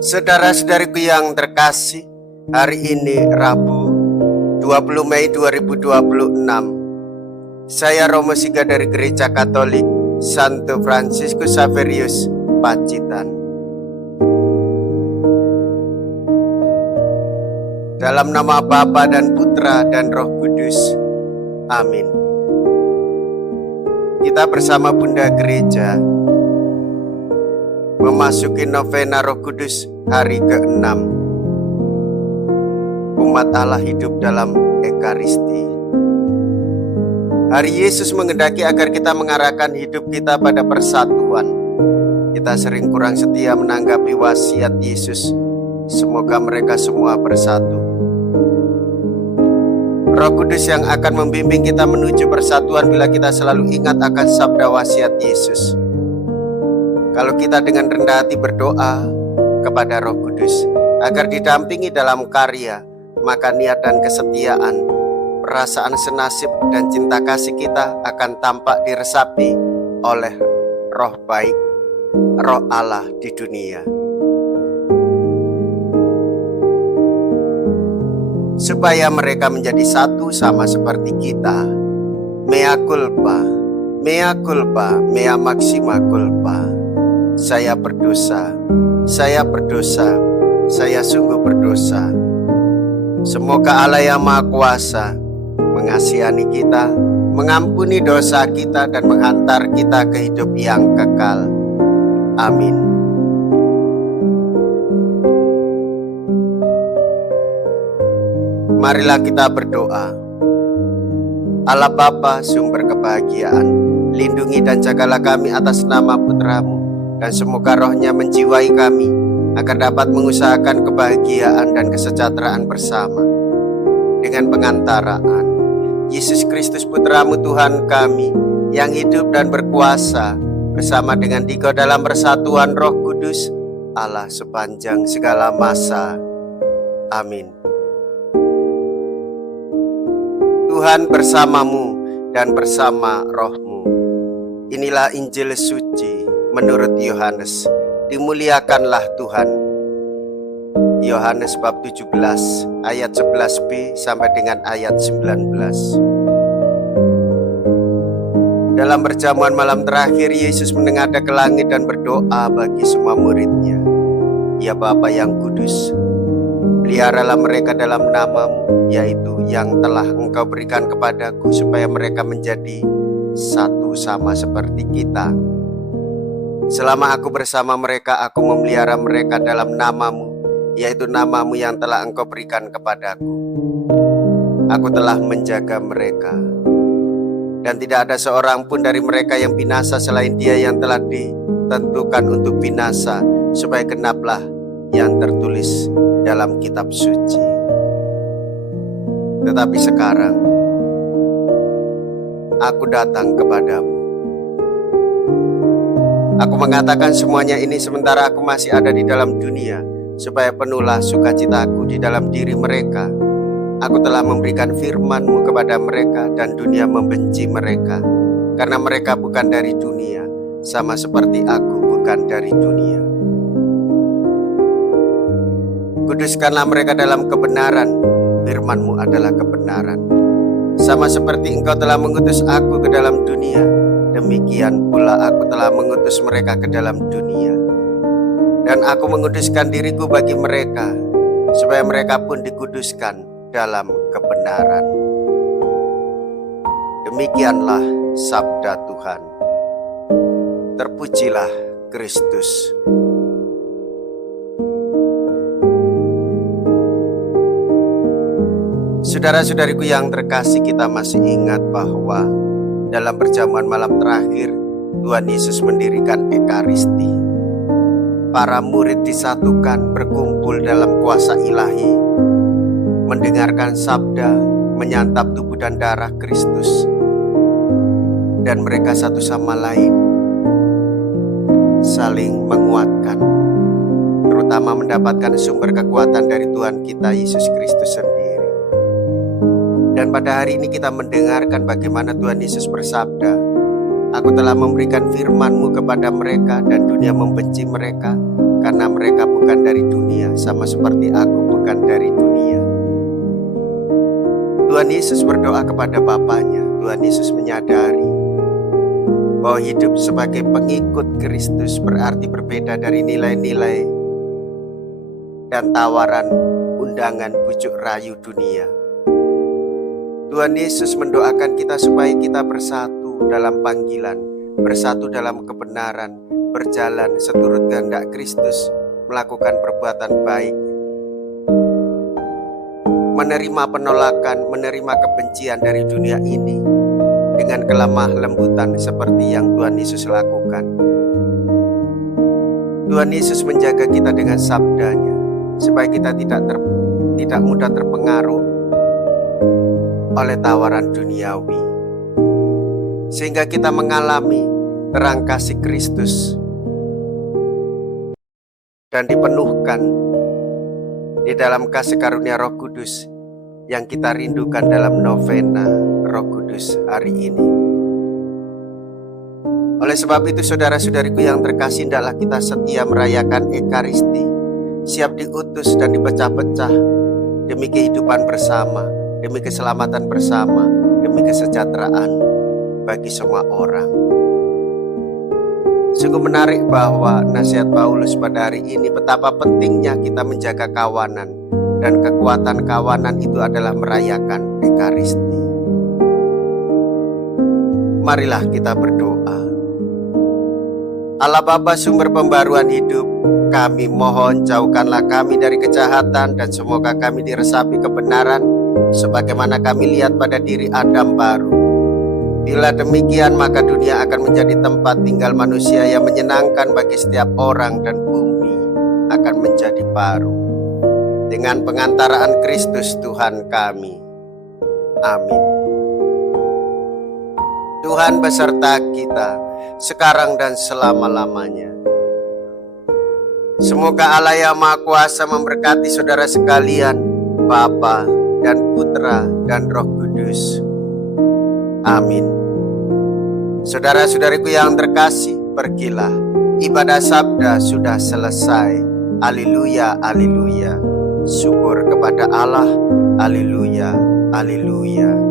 Saudara-saudariku yang terkasih, hari ini Rabu 20 Mei 2026. Saya Romo Siga dari Gereja Katolik Santo Fransiskus Xaverius, Pacitan. Dalam nama Bapa dan Putra dan Roh Kudus. Amin. Kita bersama Bunda Gereja memasuki novena Roh Kudus hari ke-6. Umat Allah hidup dalam Ekaristi. Hari Yesus menghendaki agar kita mengarahkan hidup kita pada persatuan. Kita sering kurang setia menanggapi wasiat Yesus. Semoga mereka semua bersatu. Roh Kudus yang akan membimbing kita menuju persatuan bila kita selalu ingat akan sabda wasiat Yesus. Kalau kita dengan rendah hati berdoa kepada Roh Kudus agar didampingi dalam karya, maka niat dan kesetiaan, perasaan senasib dan cinta kasih kita akan tampak diresapi oleh roh baik, roh Allah di dunia. Supaya mereka menjadi satu sama seperti kita. Mea culpa, mea culpa, mea maxima culpa. Saya berdosa, saya berdosa, saya sungguh berdosa. Semoga Allah yang Maha Kuasa mengasihani kita, mengampuni dosa kita dan menghantar kita ke hidup yang kekal. Amin. Marilah kita berdoa. Allah Bapa, sumber kebahagiaan, lindungi dan jagalah kami atas nama Putra-Mu, dan semoga rohnya menjiwai kami agar dapat mengusahakan kebahagiaan dan kesejahteraan bersama. Dengan pengantaraan Yesus Kristus Putra-Mu Tuhan kami, yang hidup dan berkuasa bersama dengan Dikau dalam persatuan Roh Kudus, Allah sepanjang segala masa. Amin. Tuhan bersamamu dan bersama rohmu. Inilah Injil suci menurut Yohanes. Dimuliakanlah Tuhan. Yohanes bab 17 ayat 11b sampai dengan ayat 19. Dalam perjamuan malam terakhir, Yesus menengadah ke langit dan berdoa bagi semua muridnya. Ya Bapa yang kudus, peliharalah mereka dalam nama-Mu, yaitu yang telah Engkau berikan kepadaku, supaya mereka menjadi satu sama seperti kita. Selama aku bersama mereka, aku memelihara mereka dalam nama-Mu, yaitu nama-Mu yang telah Engkau berikan kepadaku. Aku telah menjaga mereka, dan tidak ada seorang pun dari mereka yang binasa selain Dia yang telah ditentukan untuk binasa, supaya genaplah yang tertulis dalam kitab suci. Tetapi sekarang aku datang kepadamu. Aku mengatakan semuanya ini sementara aku masih ada di dalam dunia, supaya penuhlah sukacitaku di dalam diri mereka. Aku telah memberikan firman-Mu kepada mereka, dan dunia membenci mereka, karena mereka bukan dari dunia, sama seperti aku bukan dari dunia. Kuduskanlah mereka dalam kebenaran, firman-Mu adalah kebenaran. Sama seperti Engkau telah mengutus aku ke dalam dunia, demikian pula aku telah mengutus mereka ke dalam dunia. Dan aku menguduskan diriku bagi mereka, supaya mereka pun dikuduskan dalam kebenaran. Demikianlah sabda Tuhan. Terpujilah Kristus. Saudara-saudariku yang terkasih, kita masih ingat bahwa dalam perjamuan malam terakhir, Tuhan Yesus mendirikan Ekaristi. Para murid disatukan, berkumpul dalam kuasa ilahi, mendengarkan sabda, menyantap tubuh dan darah Kristus, dan mereka satu sama lain saling menguatkan, terutama mendapatkan sumber kekuatan dari Tuhan kita Yesus Kristus sendiri. Dan pada hari ini kita mendengarkan bagaimana Tuhan Yesus bersabda, Aku telah memberikan firman-Mu kepada mereka, dan dunia membenci mereka, karena mereka bukan dari dunia, sama seperti aku bukan dari dunia. Tuhan Yesus berdoa kepada Bapanya. Tuhan Yesus menyadari bahwa hidup sebagai pengikut Kristus berarti berbeda dari nilai-nilai dan tawaran undangan bujuk rayu dunia. Tuhan Yesus mendoakan kita supaya kita bersatu dalam panggilan, bersatu dalam kebenaran, berjalan seturut kehendak Kristus, melakukan perbuatan baik, menerima penolakan, menerima kebencian dari dunia ini dengan kelemah lembutan seperti yang Tuhan Yesus lakukan. Tuhan Yesus menjaga kita dengan sabdanya supaya kita tidak mudah terpengaruh oleh tawaran duniawi, sehingga kita mengalami terang kasih Kristus dan dipenuhkan di dalam kasih karunia Roh Kudus yang kita rindukan dalam novena Roh Kudus hari ini. Oleh sebab itu, saudara-saudariku yang terkasih, hendaklah kita setia merayakan Ekaristi, siap diutus dan dipecah-pecah demi kehidupan bersama, demi keselamatan bersama, demi kesejahteraan bagi semua orang. Sungguh menarik bahwa nasihat Paulus pada hari ini betapa pentingnya kita menjaga kawanan, dan kekuatan kawanan itu adalah merayakan Ekaristi. Marilah kita berdoa. Allah Bapa, sumber pembaruan hidup, kami mohon jauhkanlah kami dari kejahatan, dan semoga kami diresapi kebenaran sebagaimana kami lihat pada diri Adam baru. Bila demikian, maka dunia akan menjadi tempat tinggal manusia yang menyenangkan bagi setiap orang, dan bumi akan menjadi baru dengan pengantaraan Kristus Tuhan kami. Amin. Tuhan beserta kita sekarang dan selama-lamanya. Semoga Allah yang Maha Kuasa memberkati saudara sekalian, Bapa dan Putra dan Roh Kudus. Amin. Saudara-saudariku yang terkasih, pergilah. Ibadah sabda sudah selesai. Haleluya, haleluya. Syukur kepada Allah. Haleluya, haleluya.